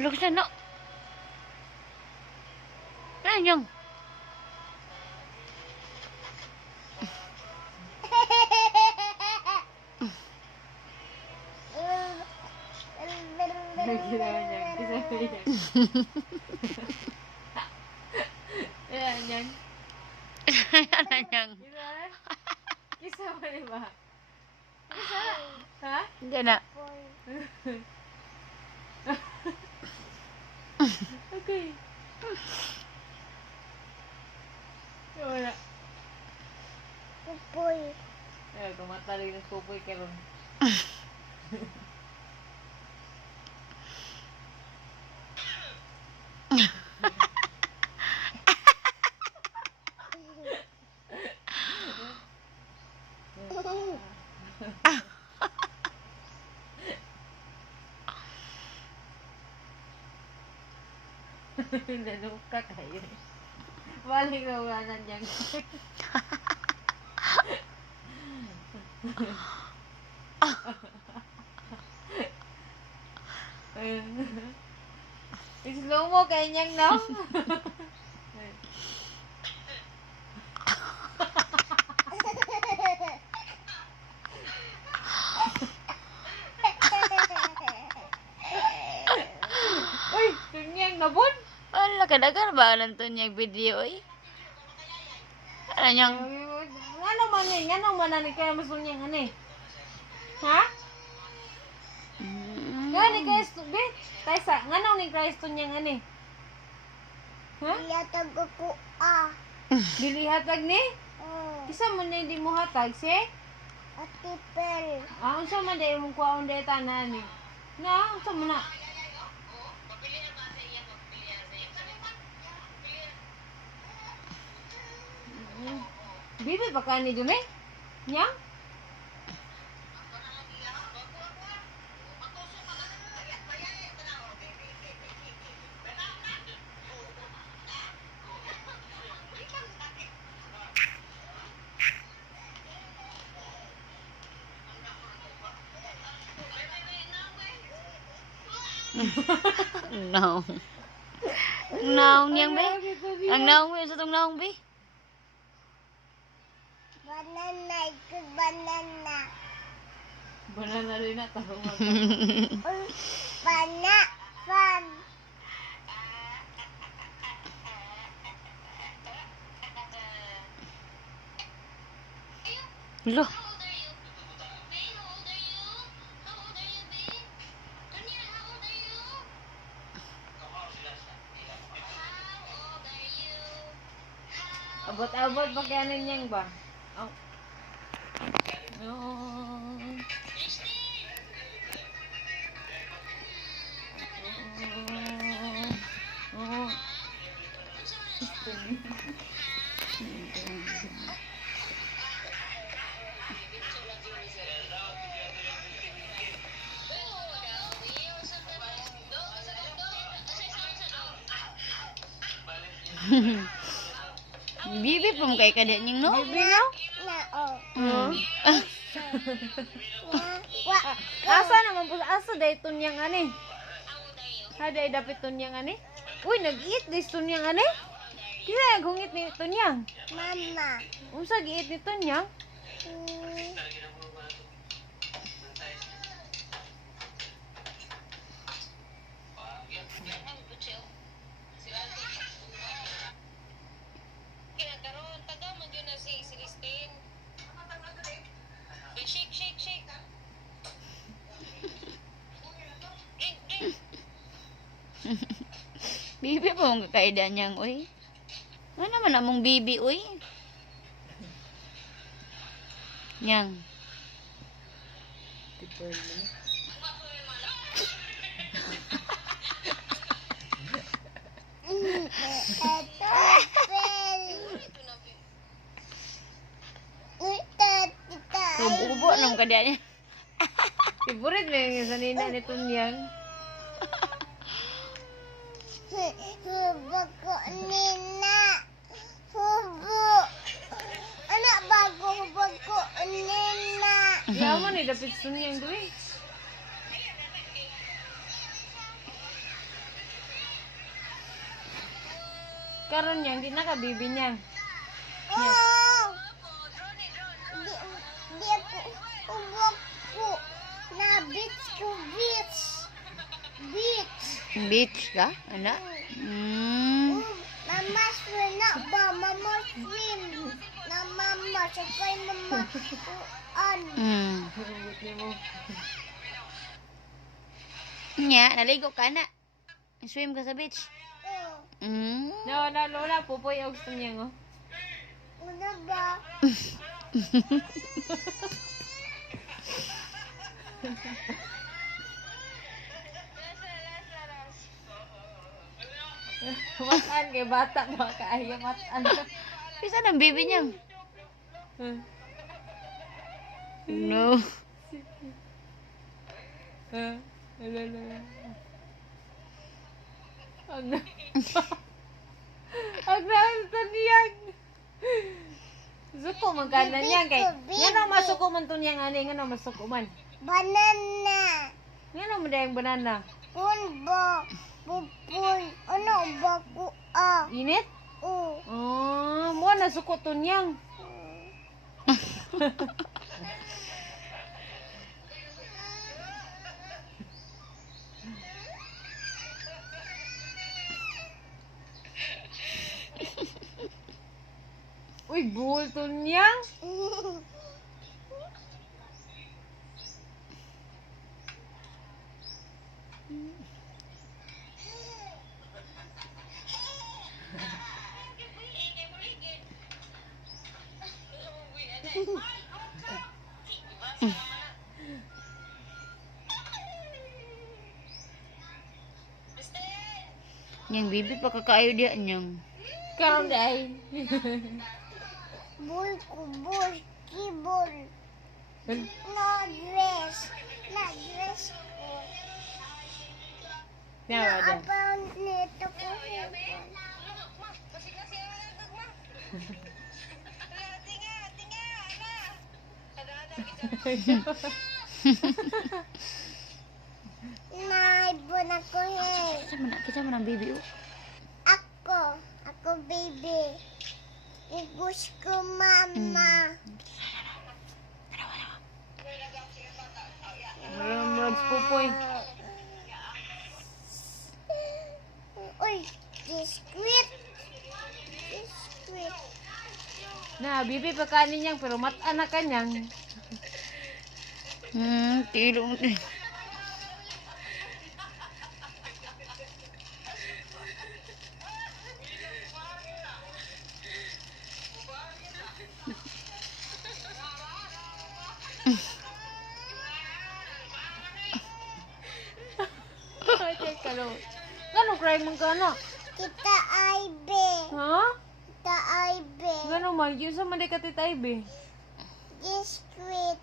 Hello ka no. Anyang. Anyang. Anyang. Kisa mo ba? Kisa? Ha? Diyan na. Okay. Wala. Pupoy. Kumatalig ng pupoy ka ron. Nanuka kayo. Balik na uganan niyan. Slow mo kay niyang no? Uy, niyang nabon. Wala ka dagar ba nanto niya video eh. Anyang. Ngano man ni? Ngano man ni kaya masul niyang ani? Ha? Ngani kaya be? Taysa, ngano ni Kristo niyang ani? Ha? Yatag ko Dili hatag ni? Kisa mo na hindi mo hatag si? Atipel. Unsa man day mong kuwaon day tanan ni? Na, unsa mo na? Bibi pa ka ni Dume? Nya? No. Naong niyang be. Ang naong be sa tong naong be. Banana, ikut banana. Banana rin na taro mo. Bana, fan. Lo. Abot-abot pa kaya niyang ba? Oh. Bibi pa mo kay kada niyang no. Bibi no? Na, oh. Asa naman po, asa day tunyang ani? Haday dapit tunyang ani? Uy, nag-eat dis tunyang ani? Kaya gungit ni tunyang. Mama. Unsa giit ni tunyang? Bibi pa mo kakaida niyang uy. Ano naman among bibi uy. Niyang. Ubo nang kada niya. Favorite na yung sa nina ni tunyang. Hubo ko, Nina. Hubo. Anak bago, hubo ko, Nina. Yaman ni dapit tunyang doy. Karon yang di na ka bibi niya. Oh! Di ako ubok ko. Na beach ko, beach. Beach. Beach ka? Ana? Mama swim na ba? Mama swim. Na mama, sakay mama. Kuan. Nya, naligo ka na. Swim ka sa beach. Oh. No, lola, pupoy og gusto niya, oh. Una ba? Matan kay bata ba kaayo matan. Bisa ang baby niya. No. Agna niyan. Suko man kana niyan kay. Ngano masuko man to niyang ani, ngano masuko man. Banana. Ngano man dayang banana? Punbo. Pupun. Ano ba ko? Ah. Init? Oh. Mo na suko to niyang. Uy, buhol to niyang. Yang bibi pa kakaayo dia niyang. Karon day. Bul ko, bul. Kibul. No dress. Na dress ko. Yawa Na din. apa nito ko. Naibon ako Kita man ang baby. Oh. Ako baby. Ugus ko mama. Marang pupoy. Uy, biskuit. Biskuit. Na, bibi pa kanin niyang pero matan na kanyang. Tilo. Ay, teka lo. Gano cry man ka na? Kita ay be. Ha? Kita ay be. Gano man, yun sa manday ka titay be. Biskuit.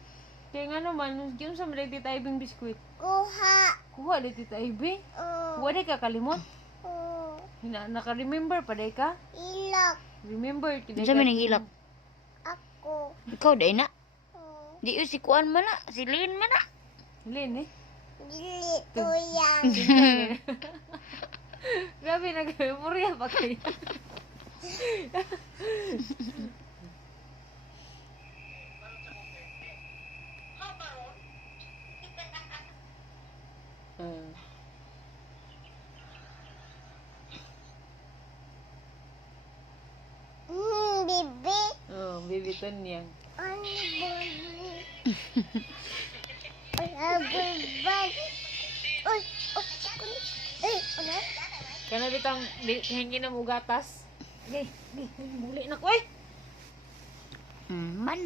Kaya nga naman, yun sa manday titay bing biskuit. Kuha. Kuha di titay be. Oh. Kuha di ka kalimot. Oh. Naka-remember pa day ka? Ilak. Remember. Sa man ang ilak. Ako. Ikaw day na. Oh. Di si Kuan man na, si Lin man na. Lin eh. Dili to yan. Grabe, nag-purya pa kayo. Bibi. Oh, baby ton niyang. Ano ba? Ay, agulban. Uy, ano? Kana bitang hingi na mo gatas. Okay, muli na ko eh. Man.